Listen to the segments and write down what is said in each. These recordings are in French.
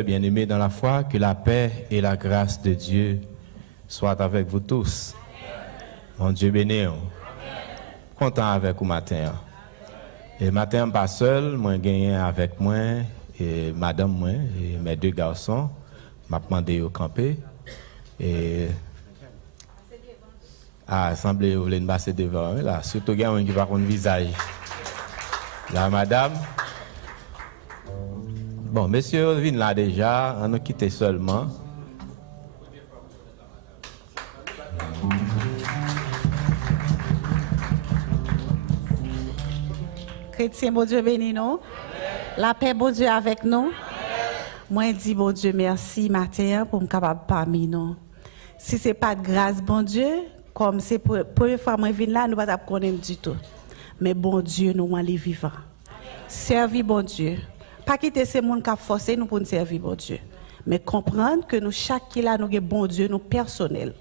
Bien-aimés dans la foi, que la paix et la grâce de Dieu soient avec vous tous. Mon Dieu béni. Content avec vous matin. Et matin, pas seul, moi gagné avec moi et madame moi et mes deux garçons. M'a demandé au camper et semblé vous voulez me passer devant là, surtout gars qui va prendre visage. Là madame. Bon, monsieur vient là déjà, on nous quitte seulement. Chrétien, bon Dieu béni nous. La paix, bon Dieu avec nous. Moi, je dis, bon Dieu, merci matin pour me capable parmi nous. Si ce n'est pas de grâce, bon Dieu, comme c'est pour la première fois que je viens là, nous ne pouvons pas connaître du tout. Mais bon Dieu, nous allons vivants. Servir bon Dieu. Pas quitter ces gens qui ont forcé nous pour nous servir bon Dieu. Mais comprendre que nous, chaque qui là, nous avons bon Dieu, nous personnels.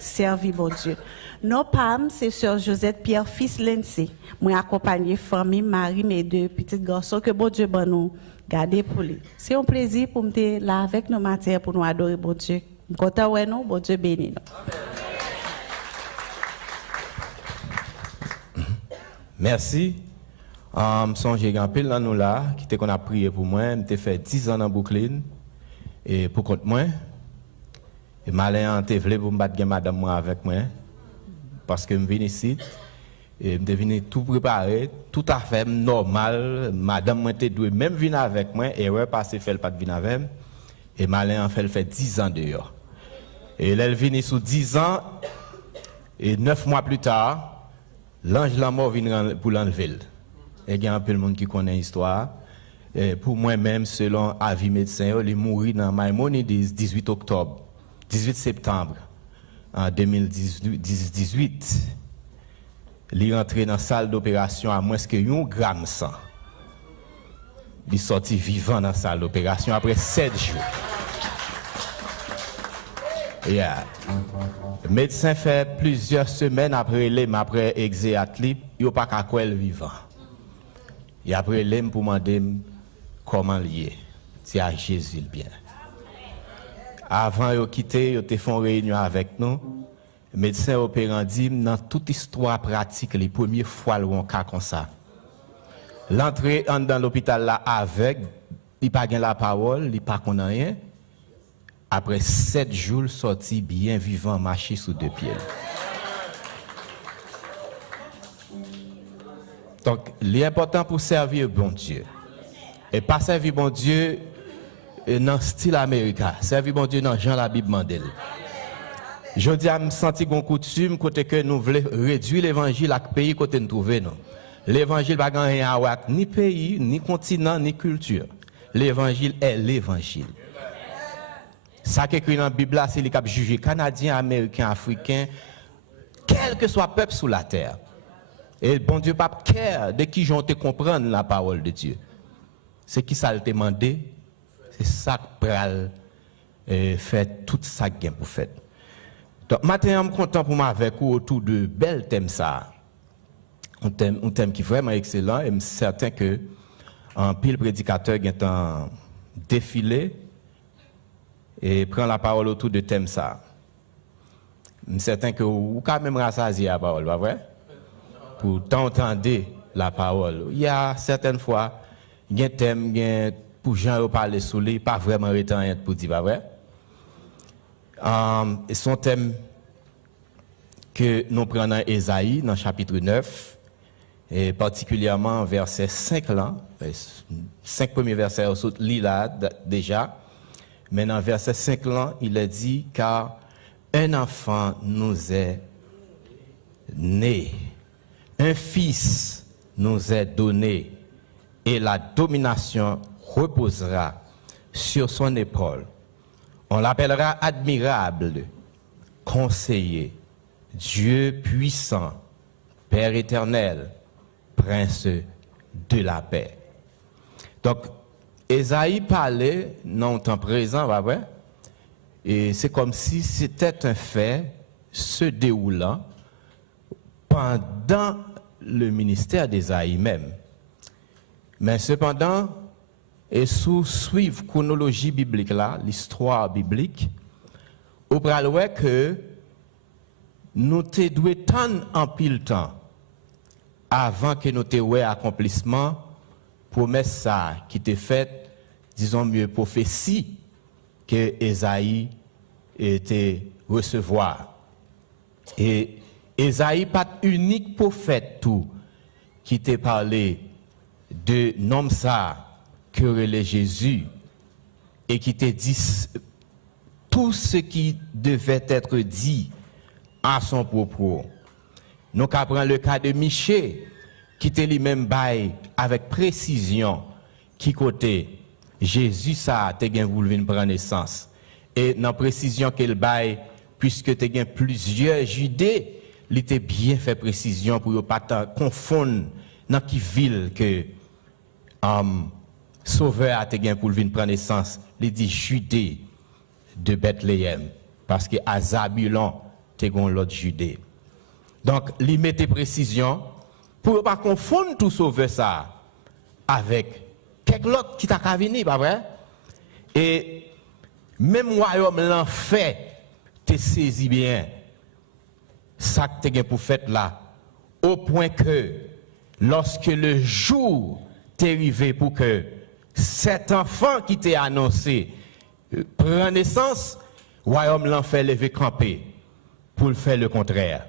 Servir bon Dieu. Nos PAM, c'est Sœur Josette Pierre, fils Lindsay. Moi, accompagné famille, mari, mes deux petits garçons, que bon Dieu va nous garder pour lui. C'est un plaisir pour me être là avec nous matin pour nous adorer bon Dieu. Je suis content de nous, bon Dieu béni nous. Merci. J'ai un peu là, nous là, qui qu'on a prié pour moi. J'ai fait 10 ans dans Brooklyn. Et pour contre moi, et malin, j'ai voulu pour me battre madame moi avec moi. Parce que je viens ici, et je venu tout préparé, tout à fait normal. Madame moi était douée, même venir avec moi, et ouais, parce qu'elle pas de venir avec moi. Et malin, en fait 10 ans dehors. Et elle vient sous 10 ans, et 9 mois plus tard, l'ange la mort vient pour l'enlever. Et il y a un peu de monde qui connaît l'histoire. Pour moi-même, selon avis médecin, il est mort dans Maïmonide 18 octobre, 18 septembre en 2018. Il est rentré dans la salle d'opération à moins que 1 gramme de sang. Il est sorti vivant dans la salle d'opération après 7 jours. Yeah. Le médecin fait plusieurs semaines après exéatli, il n'a pas qu'à quoi vivant. Et après, l'aime pour demander comment lier. C'est à Jésus le bien. Avant de quitter, ils ont fait une réunion avec nous. Le médecin opérant dit, dans toute histoire pratique, les premières fois, où on a comme ça. L'entrée dans l'hôpital là avec, il n'a pas la parole, il n'a pas rien. Après 7 jours, sorti bien vivant, marché sous 2 pieds. Donc, l'important pour servir bon Dieu. Et pas servir bon Dieu dans le style américain. Servir bon Dieu dans Jean la Bible Mandel. Je dis à me sentir qu'on coutume côté que nous voulons réduire l'évangile à pays côté nous trouver non. L'évangile pas rien à voir ni pays, ni continent, ni culture. L'évangile est l'évangile. Ça qui est écrit dans la Bible c'est les cap juger canadiens, américains, africains, quel que soit peuple sur la terre. Et bon Dieu pas care de qui j'ont te comprendre la parole de Dieu. C'est qui ça le demandé, c'est ça que pral fait tout ça gain pour faire. Donc maintenant je suis content pour moi avec vous autour de bel thème ça. Un thème qui est vraiment excellent et je suis certain que un pile prédicateur est en défilé et prend la parole autour de thème ça. Je suis certain que vous quand même rassasier la parole, pas vrai? Pour t'entendre la parole. Il y a certaines fois, il y a un thème pour gens parler sous lui, pas vraiment rien pour dire, pas vrai? Son thème que nous prenons dans Ésaïe, dans le chapitre 9, et particulièrement verset 5 là, 5 premiers versets, on lit là déjà, mais dans verset 5 là, il est dit, car un enfant nous est né. Un fils nous est donné et la domination reposera sur son épaule. On l'appellera admirable, conseiller, Dieu puissant, Père éternel, Prince de la paix. Donc, Ésaïe parlait dans le temps présent, pas vrai? Et c'est comme si c'était un fait se déroulant pendant le ministère d'Ésaïe même. Mais cependant, et sous suivre chronologie biblique là, l'histoire biblique, on va voir que nous devons attendre en pile temps avant que nous ayons accomplissement promesse ça qui était faite, disons mieux prophétie que Ésaïe était recevoir. Et Ésaïe pas unique prophète tout qui t'a parlé de nom ça que relais Jésus et qui t'a dit tout ce qui devait être dit à son propos. Nous apprenons le cas de Michée qui était lui-même bail avec précision qui côté Jésus ça t'a bien voulu prendre naissance et dans précision qu'elle bail puisque t'a bien plusieurs Judées, il était bien fait précision pour ne pas confondre dans qui ville que Sauveur a été pour venir prendre naissance, il dit Judée de Bethléem parce que à Zabulon t'es l'autre Judée. Donc il mettait précision pour ne pas confondre tout Sauveur ça avec quelque autre qui t'a venir, pas vrai? Et même royaume l'enfer te saisi bien ça que t'es pour faire là au point que lorsque le jour t'est arrivé pour que cet enfant qui t'est annoncé prend naissance, royaume l'enfer levé camper pour le faire le contraire.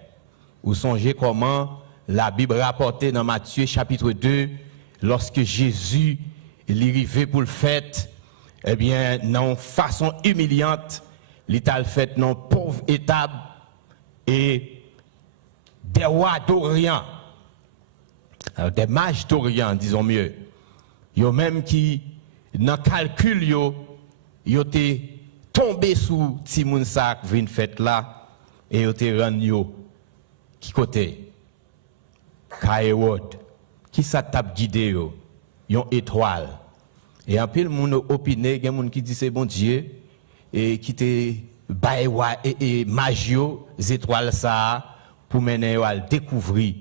Vous songez comment la Bible rapportait dans Matthieu chapitre 2, lorsque Jésus est arrivé pour le fait, eh bien, non façon humiliante, l'État fait non pauvre étape et des rois d'Orient, des mages d'Orient, disons mieux, yo même qui, dans le calcul, yo te tombé sous Timoun Sak, vin fête là, et yo te rendu yo, qui côté? Kaérod, qui ça tape guidé yo, yon étoile. Et en pile, moun opiné, gen moun qui dit c'est bon Dieu, et qui te baïwa et magio, étoiles ça, pour mener à découvrir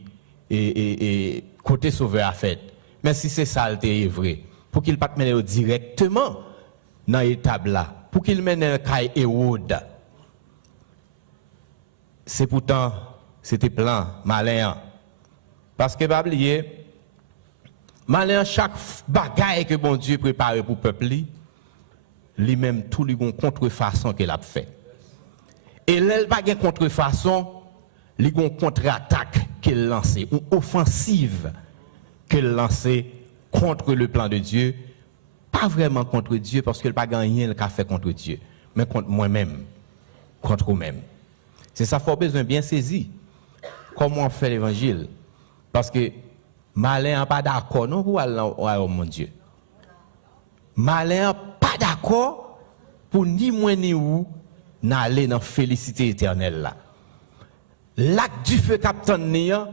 et côté sauveur à fait. Mais si c'est ça, c'est vrai. Pour qu'il ne pas mener directement dans l'étape là, pour qu'il mène le cas Hérode. C'est pourtant, c'était plan, malin. Parce que, pas oublier, malin, chaque bagaille que bon Dieu prépare pour le peuple, lui-même, tout lui une contrefaçon qu'il a fait. Et là, il n'y a pas de contrefaçon, il y a une contre-attaque qu'il lance, une offensive qu'il lance contre le plan de Dieu. Pas vraiment contre Dieu, parce qu'il n'y a pas rien qu'il a fait contre Dieu, mais contre moi-même, contre vous-même. C'est ça qu'il faut besoin bien saisir. Comment on fait l'évangile? Parce que malin n'est pas d'accord, non, pour aller au mon Dieu. Malin n'est pas d'accord pour ni moi ni vous n'aller dans la félicité éternelle là. L'acte du feu capitaine,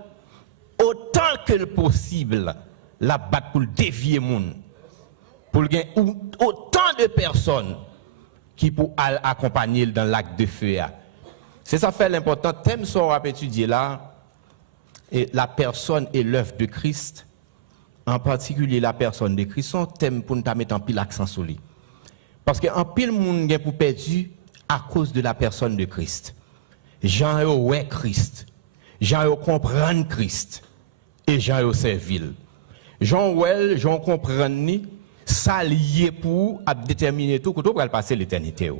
autant que possible, la battre pour dévier monde, pour gagner autant de personnes qui pour accompagner dans l'acte de feu. C'est ça fait l'important. Thème qu'on va étudier là, et la personne et l'œuvre de Christ, en particulier la personne de Christ, son thème pour nous mettre en pile accent sur lui. Parce qu'en pile monde est pour perdu à cause de la personne de Christ. Jean yo ouais Christ, Jean yo comprendre Christ et Jean yo servir. Jean ouais, Jean comprendre ni ça lié pour déterminer tout pour passer l'éternité.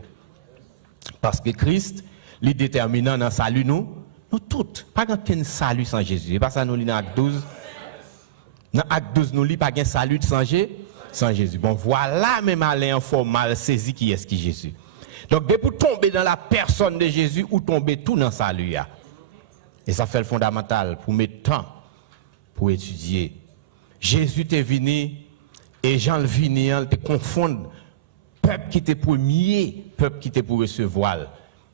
Parce que Christ les déterminant dans salut nous toutes, pas qu'un salut sans Jésus. Et pas ça nous lit dans Acte 12. Dans Acte 12 nous lit pas qu'un salut sans Jésus. Bon voilà même Alain mal saisi qui est Jésus. Donc, dès pour tomber dans la personne de Jésus ou tomber tout dans sa lui. Et ça fait le fondamental pour mettre temps pour étudier. Jésus est venu et Jean le venu, te confondre peuple qui était premier, peuple qui était pour recevoir.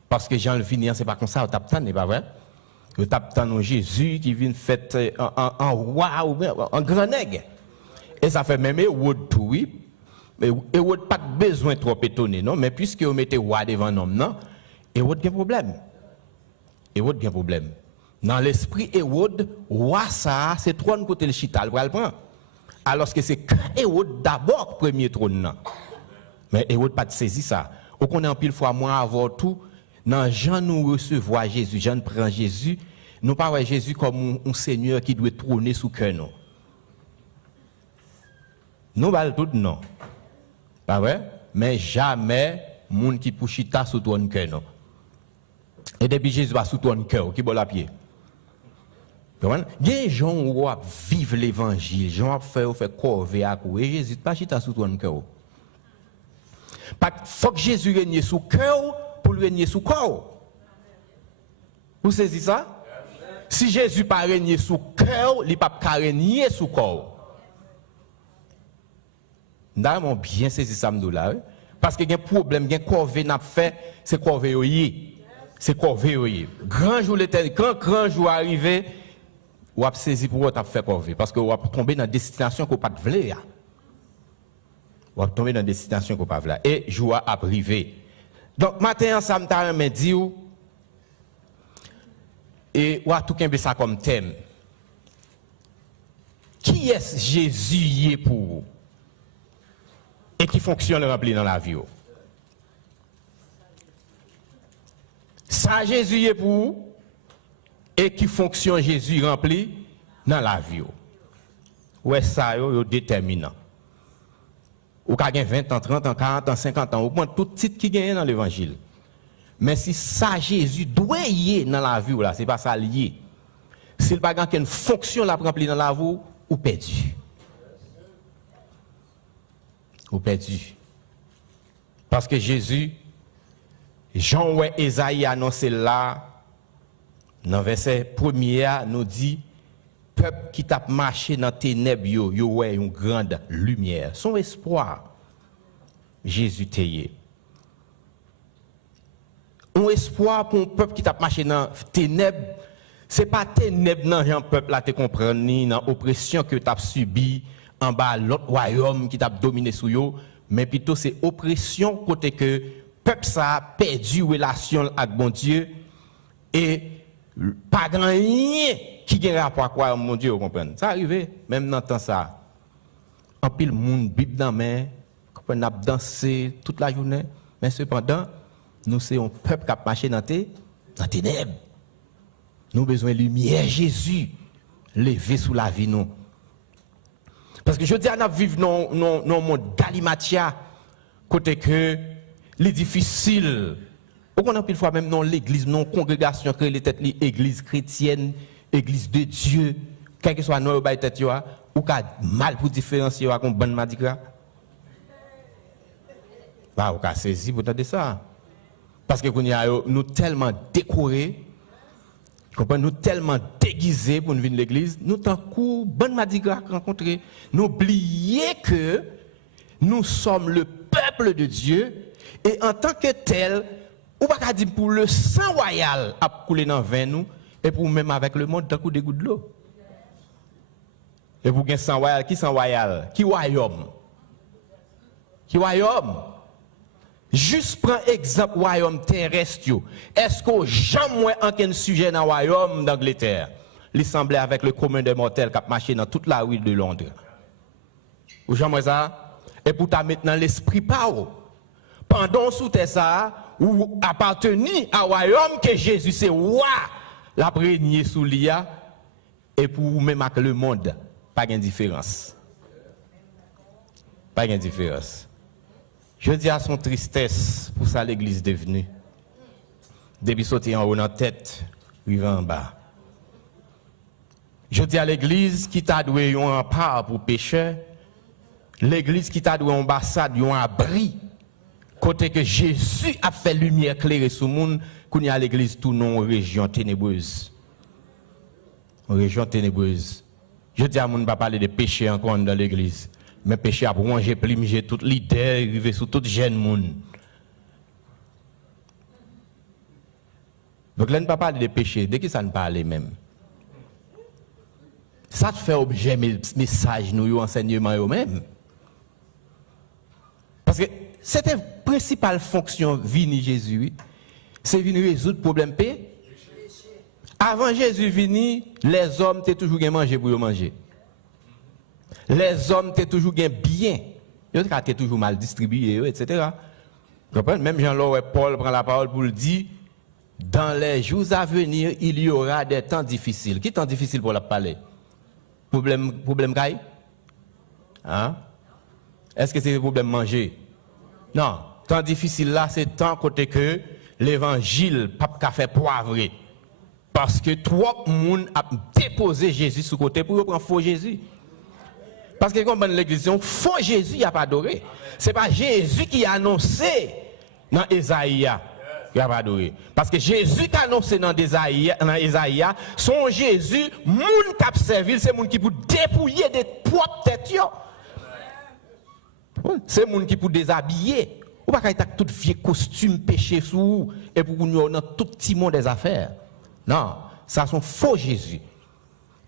Parce que Jean le venu, c'est pas comme ça, on tape n'est pas vrai? On tape Jésus qui vient faire un roi ou un grand nègre. Et ça fait même Hérode tout, oui. Mais Hérode pas besoin trop étonné, non? Mais puisque vous mettez roi devant un homme, non? Hérode a un problème. Hérode a un problème. Dans l'esprit Hérode, roi ça, c'est trois côté le chital, pour le prendre. Alors que c'est Hérode d'abord premier trône. Mais Hérode pas saisi ça. Au qu'on est en pile fois moins avant tout, dans Jean nous recevoir Jésus, Jean prend Jésus, nous pas voir Jésus comme un Seigneur qui doit trôner sous cœur nous. Nous parlons tout non. Pas vrai? Mais jamais monde qui pour chita sous ton cœur non. Et depuis Jésus va sous ton cœur qui boit la pied. Il y a des gens qui vivent l'évangile, des gens qui font corvée à courir. Jésus pas chita sous ton cœur. Il faut que Jésus règne sous cœur pour lui régner sous corps. Vous saisissez ça? Si Jésus pas régner sous cœur, il ne peut pas régner sous corps. Nous avons bien saisi ça là. Parce qu'il y a un problème, il y a un corvée n'a fait, c'est corvée. C'est corvée. Grand jour l'éternel, quand grand jour arrivé, vous avez saisi pour vous faire corvée. Parce que vous avez tombé dans une destination que vous n'avez pas voulu. Vous avez tombé dans une destination que vous n'avez pas voulu. Et jour a privé. Donc, matin, ça me dit, et vous avez tout ça comme thème. Qui est Jésus pour vous? Et qui fonctionne rempli dans la vie. Ça Jésus est pour vous et qui fonctionne Jésus rempli dans la vie. Ouais ça est déterminant. Ou ka gen 20 ans, 30 ans, 40 ans, 50 ans, ou prend tout titre qui gagne dans l'évangile. Mais si ça Jésus doit y dans la vie là, c'est pas ça lié. S'il pas gagne une fonction la rempli dans la vie ou perdu. Ou perdu. Parce que Jésus, Jean ou Esaïe annoncé là, dans le verset 1er, nous dit, peuple qui t'a marché dans tes ténèbres, yo ouais une grande lumière. Son espoir, Jésus t'ayé. Un espoir pour un peuple qui t'a marché dans ténèbres, c'est pas ténèbres dans un peuple là te comprendre ni dans oppression que t'as subi en bas l'autre royaume qui t'a dominé sous yo, mais plutôt c'est oppression côté que peuple ça a perdu relation avec bon Dieu et pas grand rien qui a rapport à quoi mon Dieu vous comprenez. Ça arrive même dans temps ça. En pile monde Bible dans main, on a dansé toute la journée, mais cependant nous c'est un peuple qui a marché dans ténèbres. Nous avons besoin de lumière Jésus lever sous la vie nous. Parce que je dis, nous vivons dans un monde galimatia, côté que c'est difficile. On a pile fois même dans l'église, dans la congrégation, que les têtes l'église chrétienne, église de Dieu, quel que soit nos têtes, ou qu'a mal pour différencier avec une bonne madikra. Bah, on a saisi pour de ça. Parce que nous tellement décorés, nous tellement déguisés pour nous venir à l'église, nous tant coup bonne madikra rencontrer, nous oublier que nous sommes le peuple de Dieu et en tant que tel, ou pas dire pour le sang royal à couler dans vin nous et pour même avec le monde tant coup des gouttes de l'eau. Et pour un sang royal, qui sang royal? Qui royaume? Qui royaume? Juste prends exemple royaume terrestre. Est-ce que jamais un sujet dans le royaume d'Angleterre, il semblait avec le commun des mortels qui a marché dans toute la rue de Londres? Ou jamais ça? Et pour ta mettre dans l'esprit pao. Pendant sous ça, ou appartenu à royaume que Jésus c'est roi, la régner sous l'IA, et pour même avec le monde, pas de différence. Pas de différence. Je dis à son tristesse pour ça l'église devenue. Depuis sauter en haut dans la tête, arriver en bas. Je dis à l'église qui t'a doué un rempart pour pécheurs, l'église qui t'a doué une ambassade, un abri, côté que Jésus a fait lumière éclairée sur le monde, qu'on y a l'église tout non région ténébreuse. Une région ténébreuse. Je dis à mon pas parler de péché encore dans l'église. Mais péché a rongé, plumé toute l'idée, arrivé sur tout jeune monde. Donc là, ne pas parler de péché, de qui ça ne parle même? Ça te fait objet message, nous, enseignement même. Parce que c'était la principale fonction vini Jésus, c'est venir résoudre le problème péché. Avant Jésus vini, les hommes étaient toujours mangé pour manger. Les hommes étaient toujours bien. Ils étaient toujours mal distribués, etc. Vous comprenez? Même Jean-Paul prend la parole pour le dire. Dans les jours à venir, il y aura des temps difficiles. Qui temps difficile pour la parler? Problème caille? Hein? Est-ce que c'est le problème manger? Non. Temps difficile là, c'est temps côté que l'évangile pas fait poivrer. Parce que trop de monde a déposé Jésus sur côté pour prendre faux Jésus. Parce que comme l'église, faux Jésus il a pas adoré. C'est pas Jésus qui a annoncé dans Ésaïe. Il a pas adoré. Parce que Jésus qui a annoncé dans Ésaïe, son Jésus, monde qui a servi, c'est monde qui pour dépouiller des propres têtes. C'est monde qui pour déshabiller. Ou pas qu'il y a tout vieux costume péché sous et pour nous dans tout petit monde des affaires. Non, ça sont faux Jésus.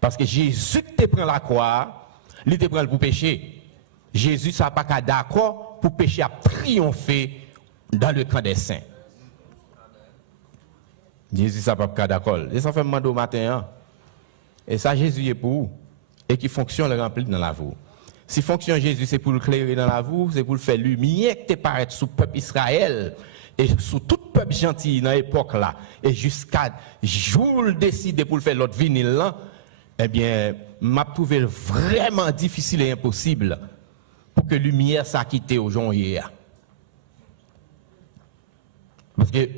Parce que Jésus qui te prend la croix, il te prend pour pécher. Jésus ça pas qu'à d'accord pour pécher à triompher dans le camp des saints. Jésus ça pas qu'à d'accord. Et ça fait demander au matin. Hein? Et ça Jésus est pour vous et qui fonctionne le rempli dans la vie. Si fonction Jésus, c'est pour le clairer dans la vie, c'est pour le faire lumière qui te paraît sous le peuple Israël et sous tout peuple gentil dans l'époque là, et jusqu'à jour le décider pour le faire l'autre vinyle là, eh bien, m'a trouvé vraiment difficile et impossible pour que lumière ça quitte aux gens hier. Parce que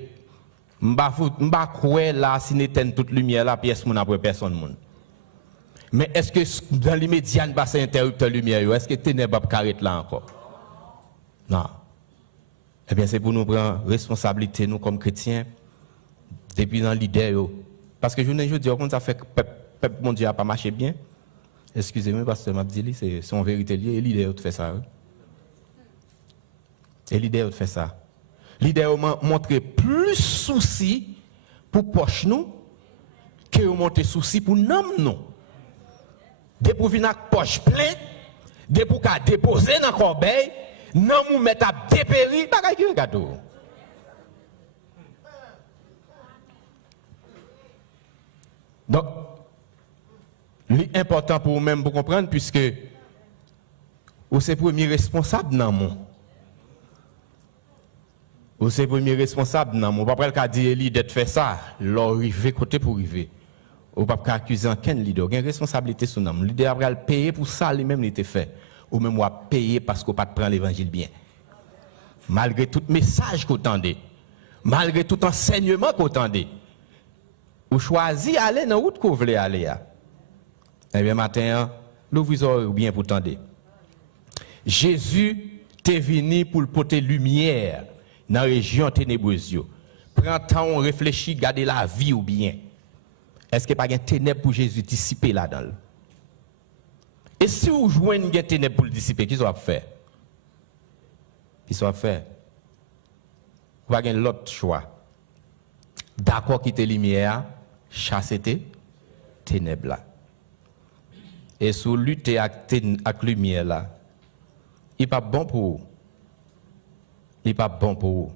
m'ba croire là si n'éteint toute lumière là pièce mon après personne monde. Mais est-ce que dans l'immédiat, nous passons interrupteur lumière, est-ce que ténèbres pas arrêter là encore? Non. Eh bien, c'est pour nous prendre responsabilité, nous, comme chrétiens, depuis dans l'idée. Parce que je dis, quand ça fait que le peuple mon Dieu n'a pas marché bien, excusez-moi, parce que m'a dit, c'est son vérité liée, et l'idée de faire ça. Et l'idée de faire ça. L'idée de montrer plus souci pour poche nous que de montrer souci pour nous. Dès pour venir avec poche pleine, dès pour qu'à déposer dans le corbeil, non nous mettre à dépérir, pas qu'à gâteau. Donc, l'important pour vous-même pour comprendre, puisque vous êtes premier responsable dans le monde. Vous êtes premier responsable dans le monde. Pas après le dire l'idée de faire ça, l'arriver côté pour arriver. Ou pas accuser aucun leader, il y a une responsabilité sur nous. Le leader va le payer pour ça, lui-même, il était fait. Ou même, va payer parce qu'on ne prend pas l'évangile bien. Malgré tout message qu'on entendait, malgré tout enseignement qu'on entendait, vous choisissez d'aller dans la route que vous voulez aller. Eh bien, matin, nous vous aurons bien pour entendre. Jésus est venu pour porter lumière dans la région ténébreuse. Prends temps, réfléchis, gardez la vie ou bien. Est-ce qu'il n'y a pas de ténèbres pour Jésus dissiper là-dedans? Et si vous jouez une ténèbres pour le dissiper, qu'est-ce qu'on va faire? Qu'est-ce qu'on va faire? Vous n'avez pas l'autre choix. D'accord, quitter la lumière, chasser les ténèbres là. Et si vous luttez avec la lumière là, il n'est pas bon pour vous. Il n'est pas bon pour vous.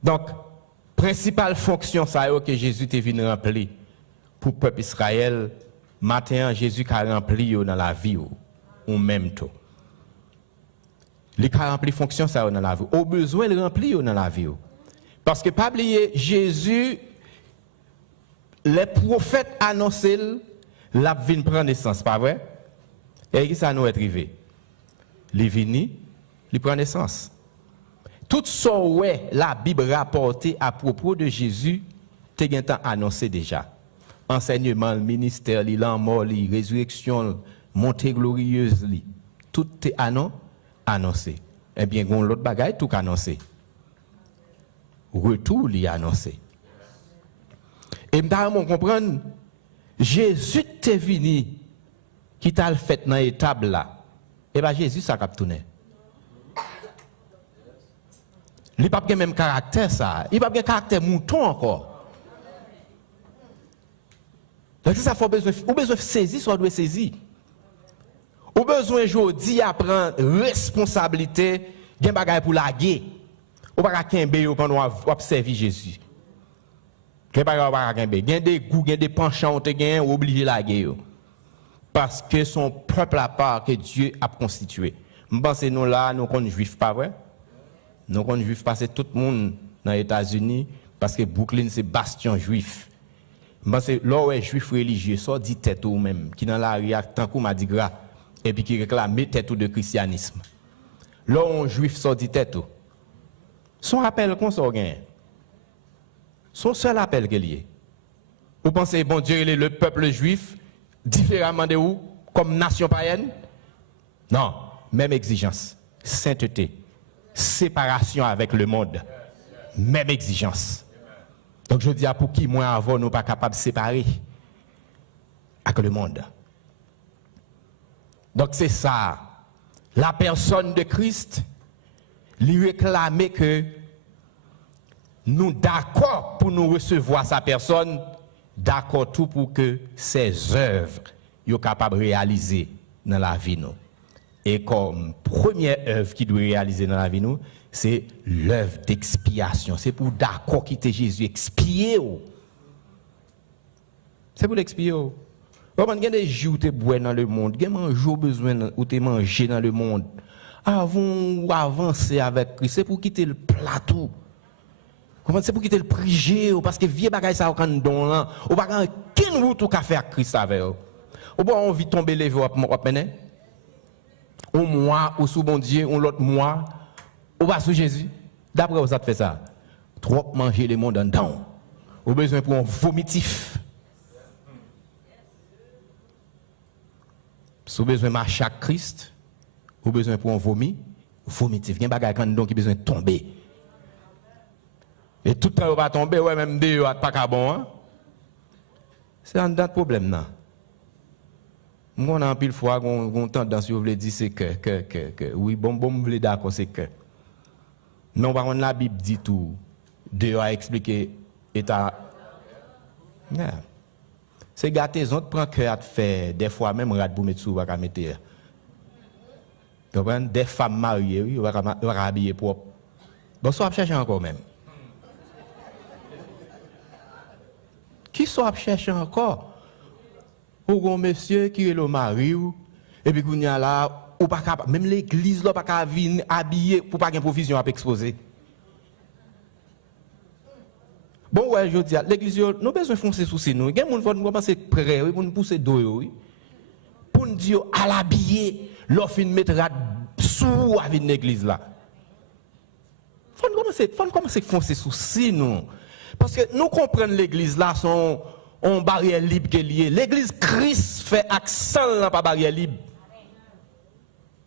Donc, principale fonction ça que Jésus est venu remplir pour le peuple Israël, matin Jésus a rempli dans la vie ou même tout. Il a rempli fonction ça dans la vie. Au besoin de remplir dans la vie. Parce que pas oublier Jésus, les prophètes annoncé la vie prend naissance, pas vrai? Et qui ça nous est arrivé? Il vini, il prend naissance. Tout ce que la Bible rapporte à propos de Jésus, c'est annoncé déjà. Enseignement, le ministère, la mort, la résurrection, montée glorieuse, tout est annoncé. Eh bien, l'autre bagaille, tout est annoncé. Retour, il est annoncé. Et nous comprenons, Jésus est venu, qui t'a fait dans l'étable là. Et bien, Jésus, ça a tourné. Il n'a pas le même caractère, ça. Il n'a pas le caractère mouton encore. Donc, ça faut besoin de saisir, soit doit saisir. Ou besoin aujourd'hui à prendre responsabilité, il y a des bagages pour laguer. Ou pas qu'un béo pendant observer Jésus. Il y a des goûts, il y a des penchants, il y a obligé de laguer. parce que son peuple à part que Dieu a constitué. Je pense que nous là, nous sommes juifs, pas vrai? Nous sommes juifs parce que tout le monde dans les États-Unis, parce que Brooklyn c'est bastion juif. Je pense que là où est juif religieux, ça dit tête ou même, qui dans la rue, tant qu'on m'a dit gras, et puis qui réclame tête ou de christianisme. Là où un juif ça dit tête ou. Son appel qu'on s'en gagne. Son seul appel qu'il y est. Vous pensez, bon Dieu, il est le peuple juif, différemment de vous, comme nation païenne? Non, même exigence. Sainteté. Séparation avec le monde. Même exigence. Donc je dis à pour qui, moi, avant, nous pas capables de séparer avec le monde. Donc c'est ça. La personne de Christ lui réclamait que nous d'accord pour nous recevoir sa personne, d'accord tout pour que ses œuvres soient capables de réaliser dans la vie nous. Et comme première œuvre qu'il doit réaliser dans la vie nous, c'est l'œuvre d'expiation. C'est pour d'accord quitter Jésus, expier. C'est pour l'expier. Il y a des jours où tu es boire dans le monde, il y a des jours besoin où tu manger dans le monde. Avant ou avancer avec Christ, c'est pour quitter le plateau. C'est pour quitter le privé, parce que vieux bagaille ça au don là, ou pas qu'une route ou faire avec Christ avec. Ou pas on vit tomber les voix pour mener. Au mois ou sous bon Dieu, ou l'autre mois, ou pas sous Jésus. D'après vous ça te fait ça. Trop manger le monde en dedans. Ou besoin pour un vomitif. Si vous besoin de marcher avec Christ, ou besoin pour un vomitif. Il y a des bagages qui ont besoin de tomber. Et tout le temps, on va tomber, ouais, même deux, pas bon. Hein? C'est un autre problème. Là. Moi, on a un pile fois, on tendance, vous voulez dire, c'est que. Oui, bon, vous voulez d'accord, c'est que. Non, par contre, la Bible dit tout. Dieu a expliqué état. Yeah. C'est gâté, on prend cœur à faire, des fois même, on va mettre sous, on va mettre. Vous comprenez? Des femmes mariées, oui, on va habiller propre. Bon, ça, on va chercher encore même. Qui soit chercher encore? Ou un monsieur qui est le mari, et puis qu'on y a là, ou pas capable, même l'église là, pas capable venir habiller pour pas qu'il y ait provision à exposer. Bon, ouais, je dis, l'église, nous avons besoin de foncer sous nous. Il y a des gens qui vont commencer prêt, pour nous pousser d'eau, pour nous dire à l'habiller, l'offre une mettra sous avec l'église là. Il faut commencer à foncer sous nous. Parce que nous comprenons l'église là, son barrière libre qui est liée. L'église Christ fait accent là, pas barrière libre.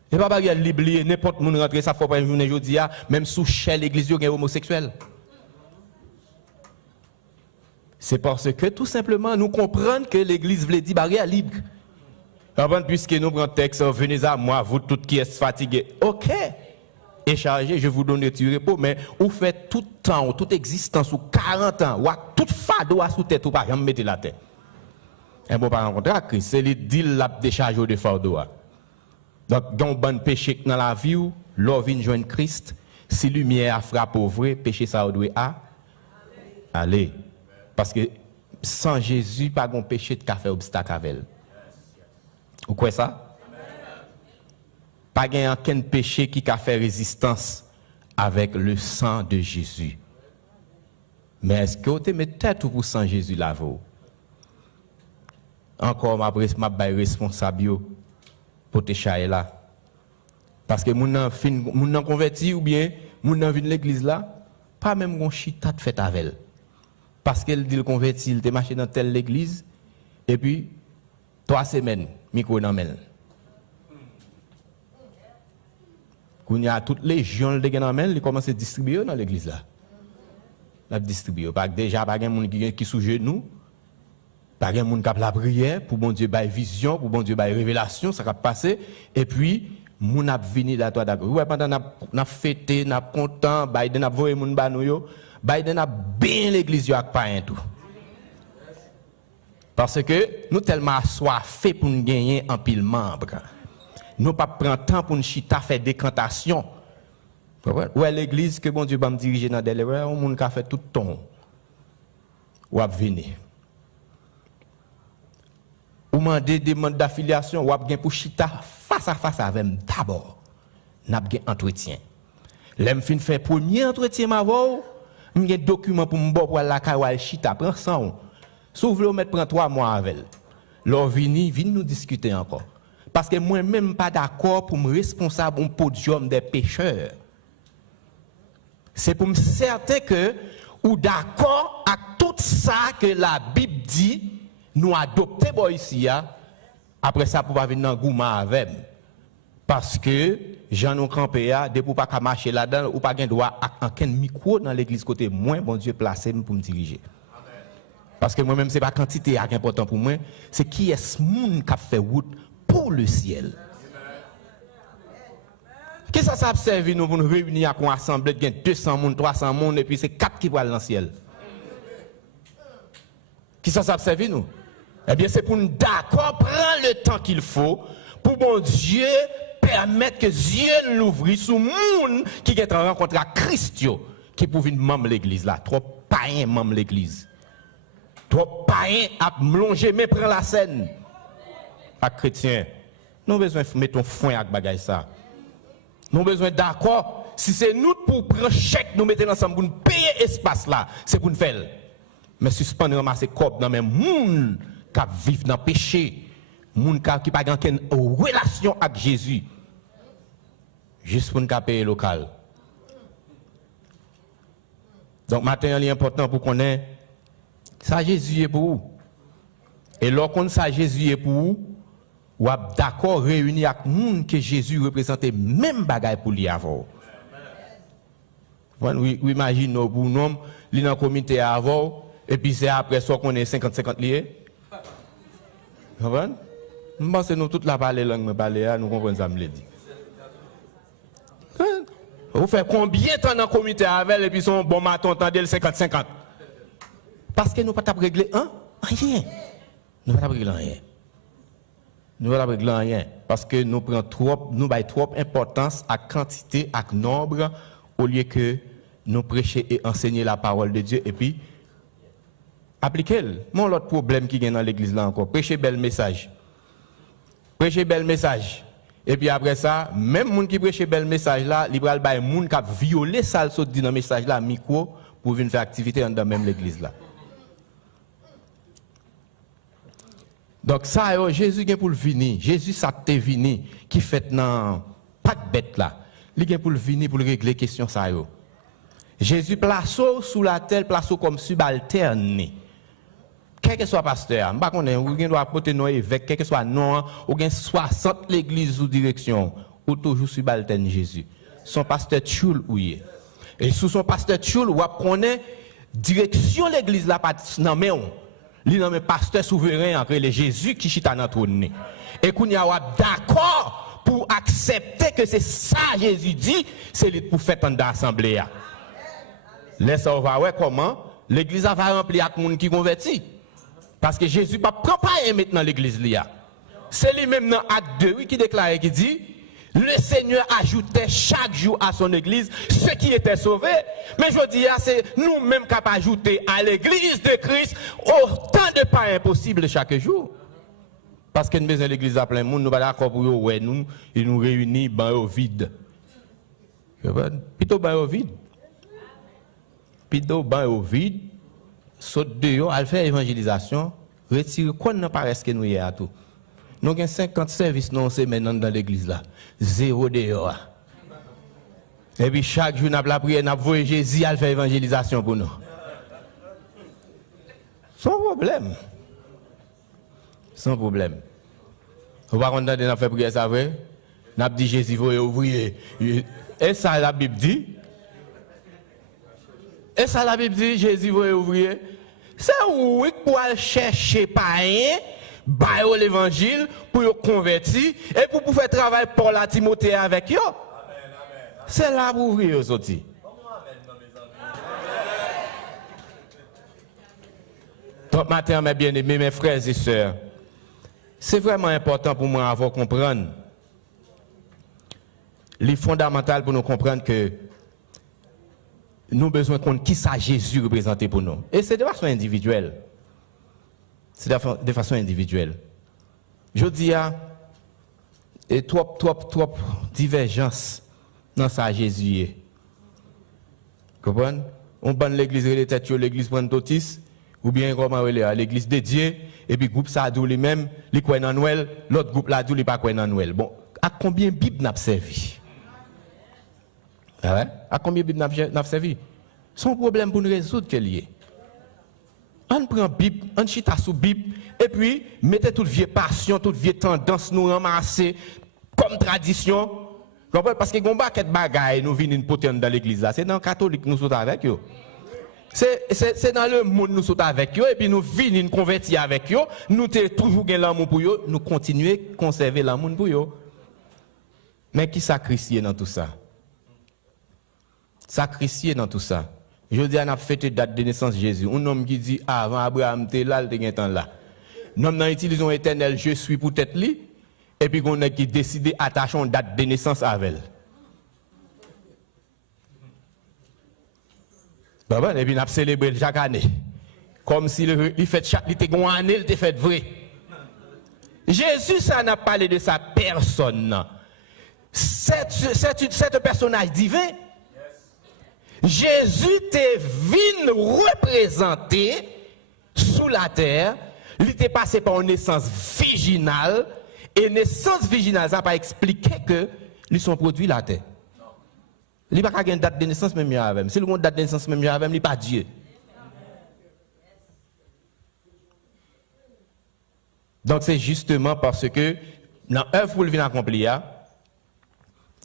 Et pas barrière libre liée, n'importe qui rentre, ça faut pas une journée aujourd'hui, même sous chez l'église, il y a homosexuel. C'est parce que tout simplement nous comprenons que l'église veut dire barrière libre. Puisque nous prenons le texte, venez à moi, vous tous qui êtes fatigués. Ok. Et chargé, je vous donne du repos, mais vous faites tout temps, toute existence, ou 40 ans, ou toute fado sous tête, ou pas jamais mettre la tête. Et bon, par rencontrer à Christ, c'est le deal la décharge de fardeau. Donc, il y a un bon péché dans la vie, l'on vient joindre Christ, si lumière a frappé au vrai, péché ça doit aller. Parce que sans Jésus, pas de péché de faire obstacle avec elle. Vous croyez ça? Pas de aucun péché qui a fait résistance avec le sang de Jésus. Mais est-ce que vous te mettez tête pour sang Jésus là vous? Encore ma responsable pour te chailler là. Parce que mon converti ou bien mon vient de l'église là, pas même un chita de fait avec elle. Parce qu'elle dit le converti, il te marché dans telle église et puis 3 semaines, micro dans mel. Quand il y a toutes les gens de Genamel, ils commencent à distribuer dans l'église là. La distribuer. Déjà, pas de monde qui sous genou, pas de monde qui a la prière pour bon Dieu bail vision, pour bon Dieu bail révélation, ça va passer. Et puis, moun a venu là toi d'accord. Ouais, pendant n'a fêté, n'a content, Biden a voyé moun ba nou yo, Biden a bien l'église yo ak pa en tout. Parce que nous tellement assoiffés pour nous gagner en pile membre. Nous pas prendre temps pour nous chita faire décantation. Ouais l'église que bon Dieu va me diriger dans Delaware, on moun ka fait tout ton. Ou a venir. ou demander des demandes d'affiliation, ou bien pour chita face à face avec d'abord. N'a pas entretien. L'aime fin fait premier entretien m'avou, m'gen document pour m'bo pour la kawal chita prend ça. Si vous voulez mettre prend 3 mois avec. L'or vini nous discuter encore. Parce que moi même pas d'accord pour me responsable un podium des pécheurs. C'est pour me certain que ou d'accord avec tout ça que la Bible dit, nous adopter ici, après ça pour pas venir dans gouma avec. Parce que Jean nous campé de pour pas marcher là-dedans ou pas gain droit à un micro dans l'église côté moi bon Dieu placé pour me diriger. Parce que moi-même c'est pas quantité qui est important pour moi, c'est qui est ce monde qui a fait route pour le ciel. Qu'est-ce que ça servi nous pour nous réunir à une assemblée de 200 personnes, 300 personnes et puis c'est 4 qui vont dans le ciel. Qu'est-ce que ça servi nous? Eh bien c'est pour nous d'accord prendre le temps qu'il faut pour bon Dieu permettre que Dieu l'ouvre sous monde qui est en rencontre à Christ qui pour venir membre l'église là, trop païen membre l'église. Trop païen à plonger mais prend la scène. Pas chrétien. Nous avons besoin de mettre un foin avec bagay ça. Nous avons besoin d'accord. Si c'est nous pour prendre chèque, nous mettons ensemble pour nous payer espace là, c'est pour nous faire. Mais suspendre ramasser corps dans même monde qui vivent dans le péché, monde qui pas aucune relation avec Jésus. Juste pour nous payer local. Donc maintenant, il est important pour qu'on ait ça Jésus est pour vous. Et lorsqu'on ça Jésus est pour vous, ou d'accord réuni avec monde que Jésus représentait même bagaille pour lui avant. Oui, imagine nous pour nous, li dans comité avant et puis c'est après soit qu'on est 50-50 liés. Vous comprenez? Je pense que nous toute la parler langue me parler nous comprenons ça me le dit. Vous faites combien de temps dans le comité avec et puis son bon matin entendez le 50-50. Parce que nous pas régler rien. Nous pas régler rien. Nous ne régler rien parce que nous prenons trop importance à quantité, à nombre, au lieu que nous prêcher et enseigner la parole de Dieu et puis appliquer-le. Mon autre problème qui est dans l'église là encore, prêcher bel message. Prêcher bel message. Et puis après ça, même moun qui prêche bel message là, il va y moun qui a violé ça le dit dans message là micro pour venir faire activité dans même l'église là. Donc ça, Jésus vient pour le venir. Jésus, ça te venu qui fait dans pas de bête là. Il vient pour le venir pour régler question ça. Jésus place sous la terre, place comme subalterne. Quel que soit pasteur, je ne sais pas si vous doit porter nos évêques, quel que soit non, ou bien 60 l'église ou direction, ou toujours subalterne Jésus. Son pasteur Tchoul ou y est. Et sous son pasteur Tchoul, vous connaissez direction l'église là, pas non mais on. Li nan pasteur souverain entre les Jésus qui chita dans trône. Et qu'on y a d'accord pour accepter que c'est ça Jésus dit, c'est pour faire dans l'assemblée. Laisse on va voir comment l'église va remplir avec monde qui converti. Parce que Jésus pas prend pas maintenant l'église là. C'est lui même dans acte 2 qui déclare qui dit le Seigneur ajoutait chaque jour à son église ceux qui étaient sauvés. Mais je dis, c'est nous-mêmes qui avons ajouté à l'église de Christ autant de pas impossible chaque jour. Parce que nous besoin de l'église à plein monde, nous pas d'accord pour ouais nous, et nous réunir au vide. Plutôt au vide. Plutôt au vide. Saute dehors, elle fait évangélisation, retire quoi n'a pas reste que nous y a tout. Nous avons 50 services non maintenant dans l'église là. 0 dehors. Et puis chaque jour, nous avons la prière, nous avons Jésus à faire évangélisation pour nous. Sans problème. Sans problème. Vous ne pouvez pas faire prière, ça vrai? Nous avons dit Jésus va ouvrir. Et ça, la Bible dit. Et ça, la Bible dit Jésus va ouvrir. C'est oui pour aller chercher païen. Bayo l'évangile pour vous convertir et pour faire travail pour la Timothée avec eux. C'est là pour ouvrir aux autres. Donc, matin, mes bien-aimés, mes frères et sœurs, c'est vraiment important pour moi de comprendre. Les fondamentaux pour nous comprendre que nous avons besoin de comprendre qui ça Jésus représente pour nous. Et c'est de façon individuelle. C'est de façon individuelle. Je dis et trop divergence dans ça Jésus. Comprenez? On prend l'église les têtes, l'église Pentotis, ou bien comment l'église de Dieu, et puis groupe ça lui même, li croit dans Noël, l'autre groupe là li pas croit dans Noël. Bon, à combien Bible n'a servi? Ah ouais? À combien Bible n'a servi? Son problème pour nous résoudre quel est. On prend Bible, on chita sous Bible, et puis mettez toute vieille passion, toute vieille tendance nous ramasser comme tradition. Parce que combat cette bagaille nous venons porter dans l'église là, c'est dans le catholique nous sommes avec eux. C'est dans le monde nous sommes avec eux et puis nous venons convertir avec eux, nous avons toujours l'amour pour eux, nous continuons à conserver l'amour pour eux. Mais qui sacrifié dans tout ça? Sacrifié dans tout ça. Je dis on a fêté date de naissance de Jésus. Un homme qui dit avant Abraham était là, il était là. Nous avons utilisé éternel je suis pour tête li. Et puis on a qui décidé d'attacher une date de naissance avec elle. Et puis on a célébré chaque année. Comme si il fait chaque année, il fait vrai. Jésus, ça n'a pas parlé de sa personne. C'est un personnage divin. Jésus te venu représenter sous la terre. Il était passé par une naissance virginale. Et naissance virginale, ça n'a pas expliqué que ils sont produits la terre. Il n'y a pas une date de naissance même avec. Si le monde date de naissance même avec, il n'y a pas Dieu. Donc c'est justement parce que dans l'œuvre pour le venir accomplir,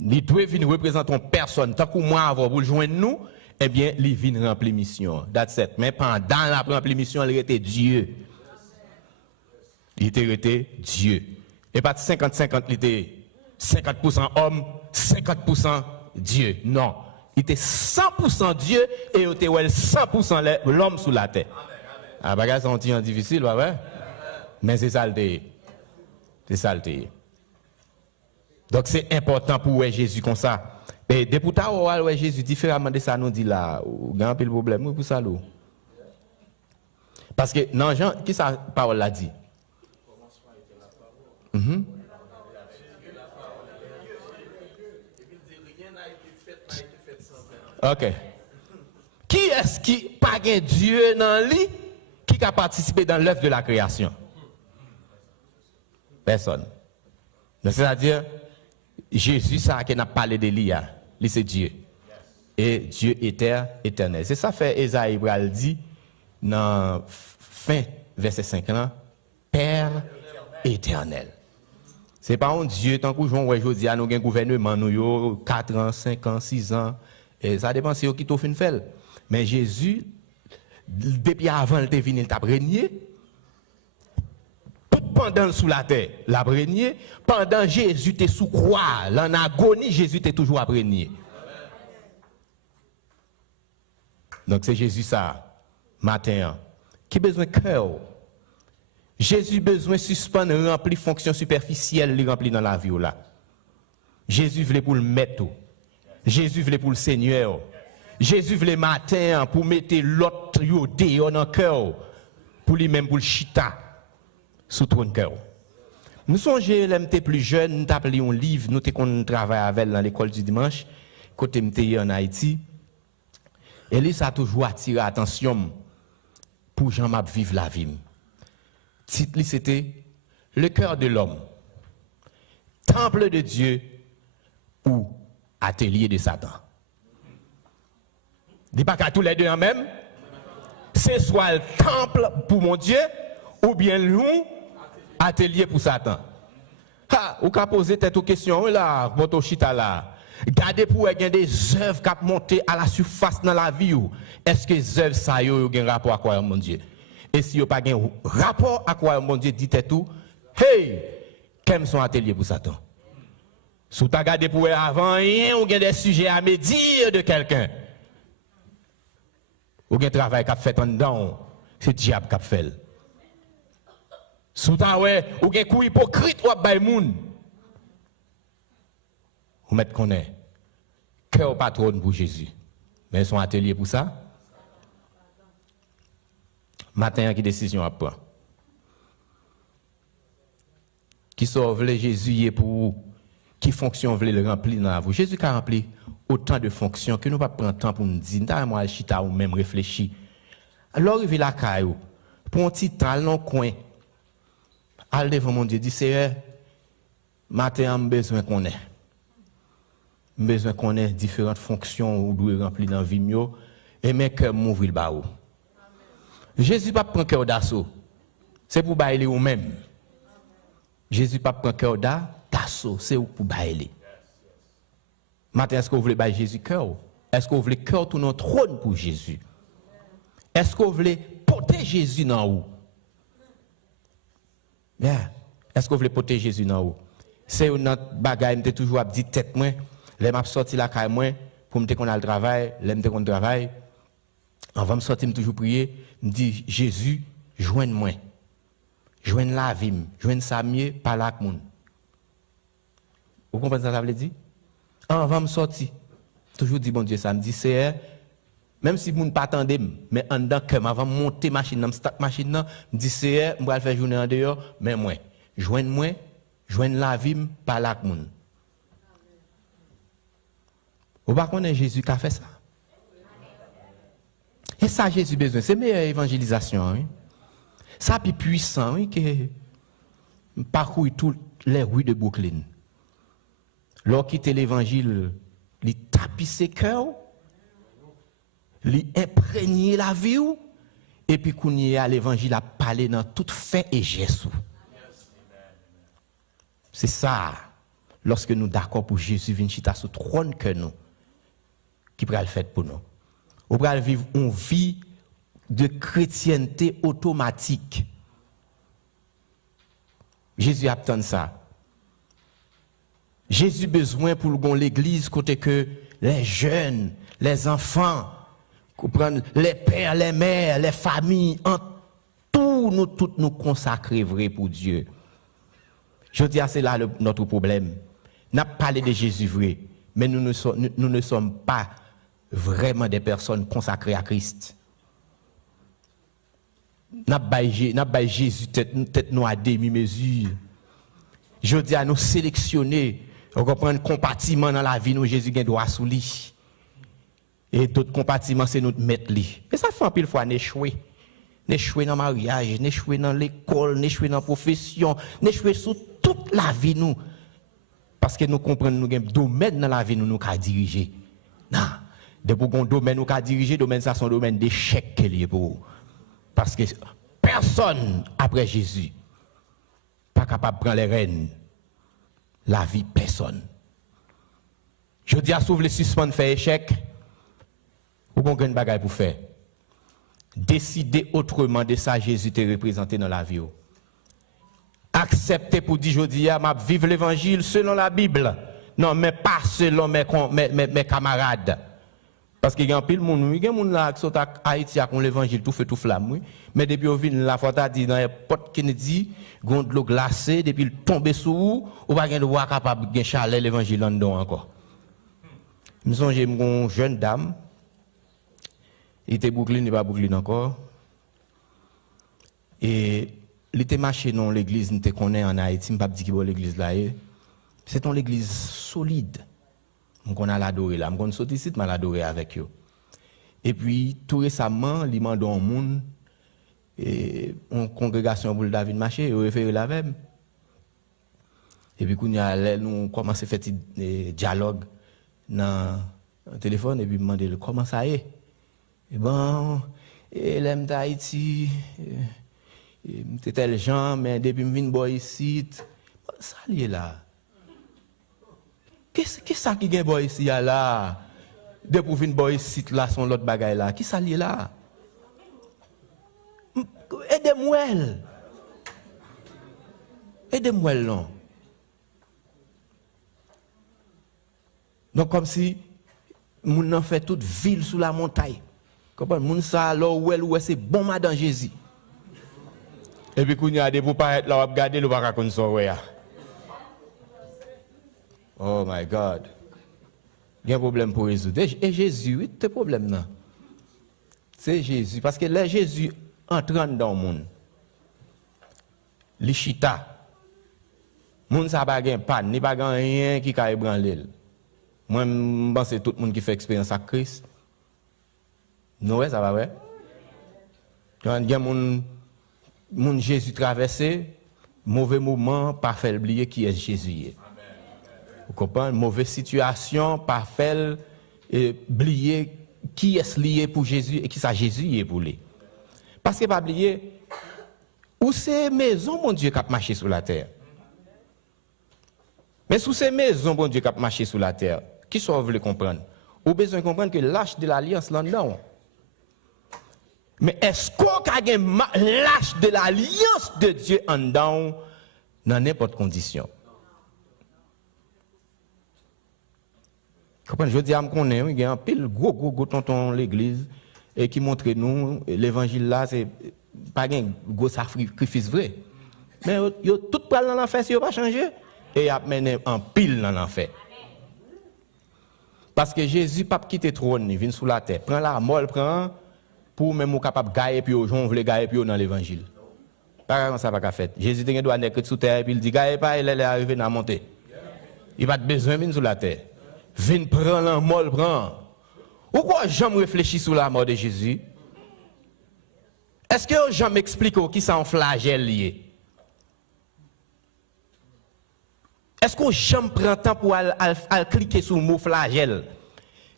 il doit venir représenter une personne. Tant que moi, avant pour le joindre nous, eh bien, il vient remplir mission. That's it. Mais pendant la remplir mission, il était Dieu. Il était Dieu. Et pas 50-50, il était 50% homme, 50% Dieu. Non. Il était 100% Dieu et il était 100% l'homme sous la terre. Ah, bagage, c'est un petit difficile, pas vrai? Mais c'est ça le thé. C'est ça le thé. Donc c'est important pour Jésus comme ça. Et depuis tard, Jésus différemment de ça nous dit là, il y a un peu de problème pour ça. Parce que dans Jean, qui ça parole l'a dit? Ok. Qui est-ce qui pas Dieu dans lui qui a participé dans l'œuvre de la création? Personne. C'est-à-dire, Jésus, ça qui n'a parlé de lui, c'est Dieu. Et Dieu éternel. C'est ça fait Esaïe dit dans fin verset 5 là, Père éternel. C'est pas un Dieu, tant que Jean aujourd'hui, nous avons un gouvernement, nous 4 ans, 5 ans, 6 ans, et ça dépend si qui t'ont fait une fête. Mais Jésus, depuis avant, il était venu, il t'a régné. Pendant sous la terre, l'a régné. Pendant Jésus était sous croix, en agonie, Jésus était toujours à régner. Donc c'est Jésus ça, matin, qui a besoin de cœur. Jésus besoin de suspendre, remplir fonction superficielle, il remplit dans la vie là. Jésus voulait pour le maître. Jésus voulait pour le Seigneur. Jésus voulait matin pour mettre l'autre dehors dans le cœur, pour lui-même pour le chita sous ton cœur. Nous songeons, l'MT plus jeune, nous avons lu un livre, nous avons travaillé avec dans l'école du dimanche, côté MTI en Haïti. Et lui, ça a toujours attiré l'attention pour Jean-Marc vivre la vie. Le titre, c'était Le cœur de l'homme, temple de Dieu ou atelier de Satan. Dis pas qu'à tous les deux en même, c'est soit le temple pour mon Dieu ou bien l'un atelier pour Satan. Ha, ou qu'à poser tête aux questions là, votre chita là. Gardez pour qu'il y ait des œuvres qui montent à la surface dans la vie. Est-ce que les œuvres ça ont un rapport à quoi mon Dieu? Et si vous n'avez pas un rapport à quoi mon Dieu, dites tout, hey, qu'est-ce son atelier pour Satan? Si vous avez regardé pour avant, ou avez des sujets à me dire de quelqu'un. Ou avez un travail qui a fait en dedans, c'est le diable qui a fait. Si vous avez un coup hypocrite ou un moun. Vous mettez qu'on est cœur patron pour Jésus. Mais son atelier pour ça. Matin, qui décision à prendre? qui sauve Jésus pour qui fonction veut le remplir dans vous. Jésus a rempli autant de fonctions que nous pas prendre temps pour nous dire, t'as moi chita ou même réfléchir. Alors il vit la caillou pour un petit temps dans coin. Al devant mon Dieu dit Seigneur, matin on besoin qu'on ait. Besoin qu'on ait différentes fonctions ou doit remplir dans vie mio et mes cœur m'ouvrir le baou. Jésus pas prendre cœur d'assaut. C'est pour bailler ou même. Jésus pas prendre cœur d'assaut, c'est pour bailler. Matin, est-ce que vous voulez bailler Jésus cœur? Est-ce que vous voulez cœur tout notre trône pour Jésus? Est-ce que vous voulez porter Jésus dans haut? Yeah. Est-ce que vous voulez porter Jésus dans haut? C'est notre bagaille, m'te toujours à dire tête moi, les m'a sorti la caille moi pour me qu'on a le travail, les m'te qu'on travail. Avant me sortir me toujours prier, me dit Jésus, joigne-moi. Joigne la vie, joigne ça mieux par la monde. Vous comprenez ce que ça veut dire? Avant me sortir, toujours dit bon Dieu ça me dit c'est même si vous ne pas attendez mais en dedans que avant monter machine start machine me dit c'est on va faire journée en dehors mais moi joigne la vie par la monde. Vous pas connaître Jésus qui a fait ça. Et ça Jésus besoin, c'est meilleure évangélisation hein. Ça plus puissant oui que parcourir toutes les rues de Brooklyn. Lorsqu'il quitte l'évangile, il tapisse cœur, il imprègne la vie, et puis quand il est à l'évangile, il a parlé dans tout fait et geste. C'est ça, lorsque nous sommes d'accord pour Jésus, venir chita sur le trône que nous, qui pourra le faire pour nous. On pourra vivre une vie de chrétienté automatique. Jésus attend ça. Jésus besoin pour l'église côté que les jeunes, les enfants, les pères, les mères, les familles, en tout nous toutes nous consacrer vrai pour Dieu. Je dis c'est là notre problème. N'a parlé de Jésus vrai, mais nous ne sommes pas vraiment des personnes consacrées à Christ. N'a pas Jésus tête nous à demi-mesure. Je dis à nous sélectionner. On comprend un compartiment dans la vie, nous, Jésus a droit sous lui. Et d'autres compartiments, c'est notre mettre lui. Et ça fait un pile fois n'échouer. N'échouer dans le mariage, n'échouer dans l'école, n'échouer dans la profession, n'échouer sur toute la vie, nous. Parce que nous comprenons, nous avons un domaine dans la vie, nous avons diriger. Non. Depuis qu'on domaine, nous avons diriger, domaine, ça, c'est un domaine d'échec qu'il y a pour. Parce que personne, après Jésus, pas capable de prendre les rênes. La vie, personne. Je dis à sauver le suspens de faire échec. Ou qu'on gagne bagaille pour faire. Décider autrement de ça, Jésus te représenté dans la vie. Accepter pour dire, je dis, m'a vivre l'évangile selon la Bible. Non, mais pas selon mes camarades. Parce qu'il y a un pile de monde, il y a des gens là qui sont à Haïti, qui ont l'évangile, tout fait tout flamme. Oui. Mais depuis qu'on vient, la fois, dit dans les potes Kennedy, il y a de l'eau glacée, depuis qu'il tombe sous vous, ou pas de voir capable de chaler l'évangile en dedans encore. Je me souviens d'une jeune dame, il était Brooklyn, il n'est pas Brooklyn encore. Et il était marché dans l'église, il était connaît en Haïti, je ne sais pas dire qu'il y a l'église là. C'est une église solide. On a l'adoré là, on sorti ici, on l'adoré avec eux. Et puis tout récemment, il m'a donné un monde et une congrégation pour David Marché, il référé la même. Et puis quand nous commençons à faire un dialogue dans le téléphone et puis me demandé comment ça est. Et bon, l'aime d'Haïti, c'est tel gens, mais depuis que je viens ici, ça y est là. Qu'est-ce ça qui est boy ici là? Depuis que boy ici là son l'autre bagaille là. Qui ça lié là? Aidez-moi. Aidez-moi non. Donc comme si moun nan fait toute ville sous la montagne. Comprendre moun ça là où c'est bon madame Jésus. Et puis quand il y a des pour pas être là regarder le pas raconter ça ouais. Oh my God. Il y a un problème pour résoudre. Et Jésus, oui, c'est problème là. C'est Jésus. Parce que là, Jésus entrant dans le monde, les chita, Moun sa pa gen pan, ni pa gen rien qui ka ébranler. Moi, je pense que tout le monde qui fait expérience avec Christ. Non, ça va, ouais. Quand il y a mon Jésus traversé, mauvais moment, pas fait oublier qui est Jésus. Vous comprenez? Mauvaise situation, pas fait oublier qui est lié pour Jésus et qui ça Jésus est pour lui. Parce que pas oublier, où c'est maison, mon Dieu, qui a marché sur la terre. Mais sous ces maisons, bon Dieu, qui a marché sur la terre, qui sont vous voulez comprendre? Ou besoin de comprendre que l'âge de l'alliance là non. Mais est-ce qu'on a l'âge de l'alliance de Dieu en dedans dans n'importe condition? Je dis à me connaître, il y a un pile gros tonton l'église et qui montre nous l'évangile là c'est pas un gros sacrifice vrai. Mais tout parle dans l'enfer si il pas changé et a mené en pile dans l'enfer. Parce que Jésus pas quitter le trône, il vient sous la terre, prend la mort, prend pour même capable gailler puis aux gens veulent gailler puis dans l'évangile. Pas comme ça pas fait. Jésus il doit être sous terre puis il dit gailler pas il est arrivé à monter. Il pas besoin de venir sous la terre. Viens prendre la mort, prend. Pourquoi jamais réfléchir sur la mort de Jésus? Est-ce que jamais explique qui ça en flagelle lié? Est-ce qu'on jamais prend temps pour aller cliquer sur le mot flagelle?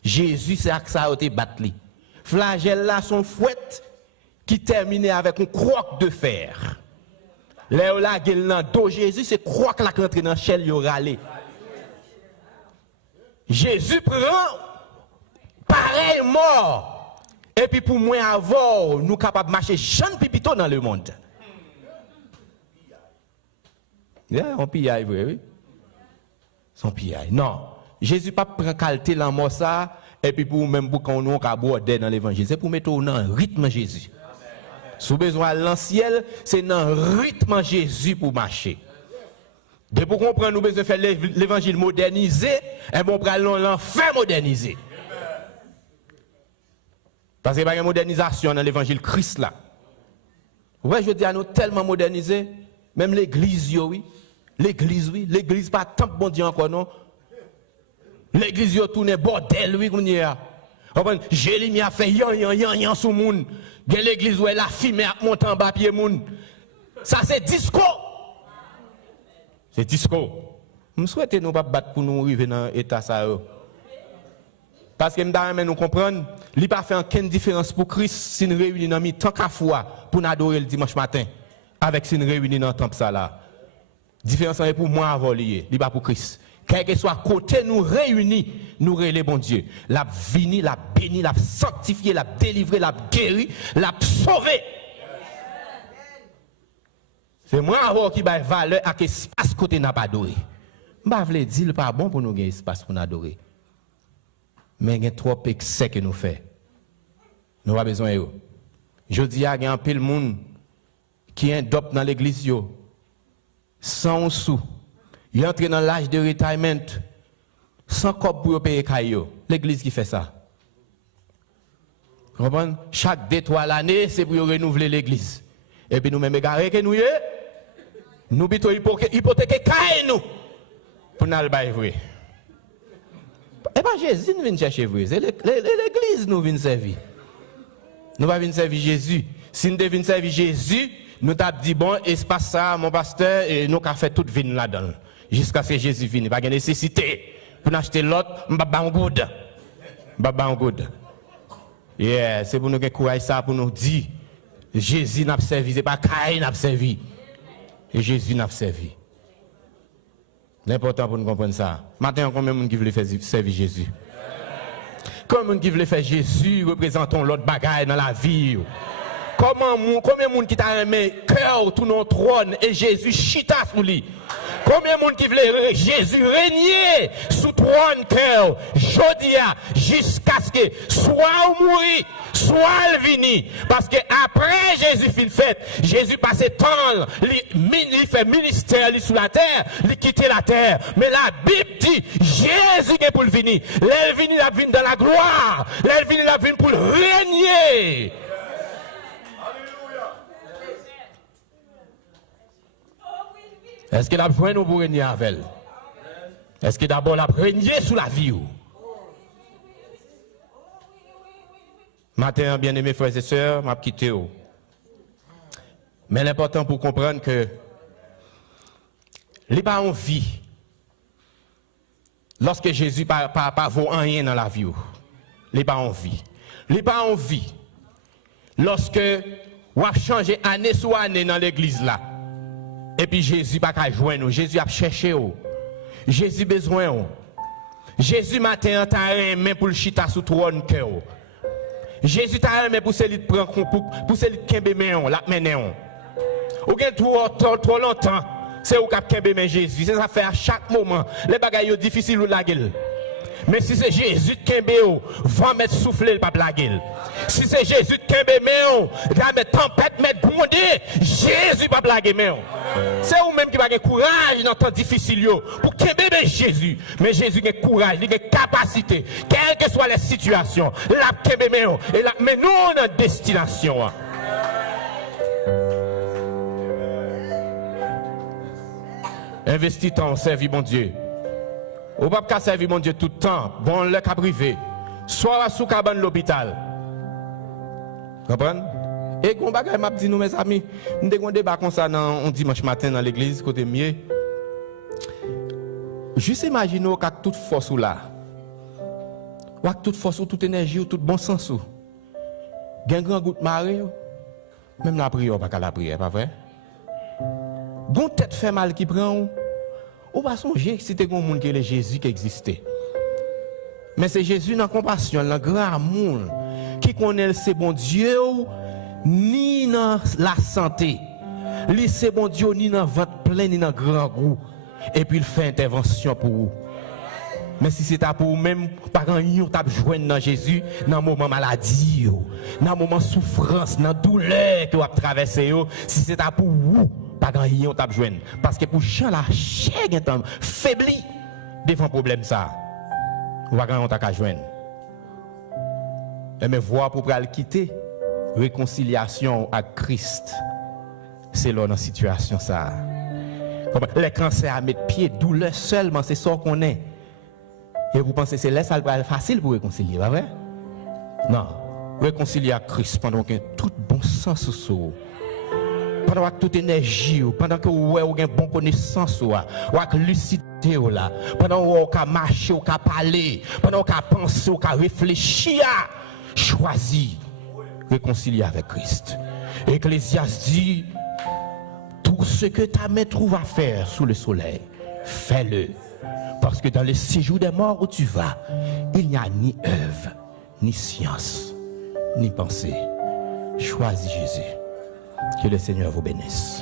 Jésus, c'est que ça a été battu. Flagelle là, son fouet qui terminait avec un croc de fer. Là, la gueule dans dos Jésus, c'est croc là qui rentre dans l'échelle, il y râlé. Jésus prend pareil mort. Et puis pour moi, avant, nous sommes capables de marcher jeune pipito dans le monde. On pillaille, oui. Son pillaille. Non. Jésus pas prend qualité la mort ça et puis pour même pour qu'on nous aborder dans l'évangile, c'est pour mettre dans le rythme Jésus. Si besoin l'ancien, c'est dans le rythme Jésus pour marcher. De pour comprendre nous besoin faire l'évangile modernisé et bon prenons l'enfer modernisé. Parce qu'il y a une modernisation dans l'évangile Christ là. Ouais, je dis à nous tellement modernisé, même l'église oui. L'église pas tant bon Dieu encore non. L'église yo tourne bordel oui qu'on y a. Jérémie a fait yan sous moun. Gen l'église où la fumée a monté en bas pied moun. Ça c'est disco. C'est disco. Je souhaite nous pas battre pour nous arriver dans l'état ça. Parce que nous comprendre, il n'y a pas fait aucune différence pour Christ si nous réunissons dans tant qu'à fois pour nous adorer le dimanche matin avec si nous réunissons dans le temple ça là. Différence est pour moi avant lié, il n'y a pas pour Christ. Quel que soit côté nous réunis, nous relais bon Dieu. La vini, la béni, la sanctifié, la délivré, la guéri, la sauvé. C'est moi avant qui va valeur à l'espace côté n'a pas adoré. Je ne veux dire pas bon pour nous gagner espace pour nous adorer. Mais il y a trop excès que nous faisons. Nous avons besoin de eux. Je dis à un peu de monde qui est adopté dans l'église, sans sous. Il entre dans l'âge de retirement, sans cop pour payer caillou. L'église qui fait ça. Vous comprenez? Chaque 2-3 l'année, c'est pour renouveler l'église. Et puis nous-mêmes, égarés que nous bitons hypothéquer caillou pour nous le vrai. Et pas Jésus nous vient chercher vrai, c'est l'église nous vient servir. Nous pas venir servir Jésus. Si nous devons servir Jésus, nous t'avons dit bon, espace ça, mon pasteur, et nous avons fait toute vie là-dedans. Jusqu'à ce que Jésus vienne. Pas de nécessité pour acheter l'autre, m'baba en good. M'baba en good. Yeah, c'est pour nous que courage ça pour nous dire Jésus n'a pas servi, c'est pas Caïn n'a pas servi. Et Jésus n'a pas servi. L'important pour nous comprendre ça. Maintenant, combien de monde qui veut faire servir Jésus? Combien de monde qui veut faire Jésus représentons l'autre bagaille dans la vie? Combien de monde qui t'a aimé cœur tout notre trône et Jésus chita sous lui? Combien de monde qui voulait Jésus régner sous trône cœur, jodia, jusqu'à ce que soit ou mourir, soit le vini. Parce que après Jésus fin fait, Jésus passait temps, il fait ministère sous la terre, il quittait la terre. Mais la Bible dit, Jésus est pour le venir. L'Elvini la vine dans la gloire. L'Elvini la vine pour le régner. Est-ce qu'il a besoin de nous pour régner avec elle? Est-ce que d'abord la régner sous la vie? Matin, bien-aimés frères et sœurs, m'a quitté. Mais l'important pour comprendre que les pas en vie. Lorsque Jésus pas vaut rien dans la vie, les pas en vie. Les pas en vie. Lorsque on a changé année sur année dans l'église là. Et puis Jésus pas qu'à joindre nous, Jésus a cherché nous. Jésus besoin nous. Jésus matin t'a aimé pour le chita sous trône cœur. Jésus t'a aimé pour celui de prendre pour celui de kembe men la mener. Ou gen trop longtemps, c'est ou k'ap kembe men Jésus, c'est ça fait à chaque moment. Les bagages sont difficiles ou la gueule. Mais si c'est Jésus qui kembe va mettre souffler le pas la gueule. Si c'est Jésus qui kembe men va mettre tempête mettre bondé, Jésus pas blaguer men. C'est ou même qui va avoir courage dans temps difficile pour kembe Jésus. Mais Jésus a courage, il a capacité, quelles que soient les situations, la kembe men et la mais nous on a destination. Investis ton servir mon Dieu. Ou pas servir mon Dieu tout le temps, bon le cas privé. Soit sous cabane l'hôpital. Comprenez? Et qu'on bagaille m'a dit nous mes amis, nous avons un débat comme ça un dimanche matin dans l'église côté mieux. Juste imaginez qu'avec toute force ou là. Ou avec toute force ou toute énergie ou tout bon sens ou. Gen grand goutte marée. Même la prière pas qu'à la prière, pas vrai? Gon tête fait mal qui prend ou pas songer que c'était un monde qui est Jésus qui existait. Mais c'est Jésus dans compassion, dans grand amour qui connaît c'est bon Dieu ni dans la santé. Lui c'est bon Dieu ni dans ventre plein ni dans grand goût et puis il fait intervention pour vous. Mais si c'est pour vous même pas grand yon t'a joindre dans Jésus dans moment maladie, dans moment souffrance, dans douleur que vous avez traversé, si c'est pour vous pas grand yon t'a joindre parce que pour Jean la chair est faibli devant problème ça. Ou pas grand yon t'a joindre. Mais voir pour le quitter réconciliation avec Christ. C'est là dans la situation ça. Les cancers à mettre pied douleur seulement c'est ça qu'on est. Et vous pensez que c'est là ça va être facile pour réconcilier, pas vrai? Non. Réconcilier à Christ pendant que tout bon sens sous pendant que toute énergie, pendant que vous avez une bonne connaissance, ou avec lucidité, pendant que vous avez marché, vous avez parlé, pendant que vous avez pensé, vous avez réfléchi, choisi réconcilier avec Christ. Ecclésiaste dit, tout ce que ta main trouve à faire sous le soleil, fais-le. Parce que dans le séjour des morts où tu vas, il n'y a ni œuvre, ni science, ni pensée. Choisis Jésus. Que le Seigneur vous bénisse.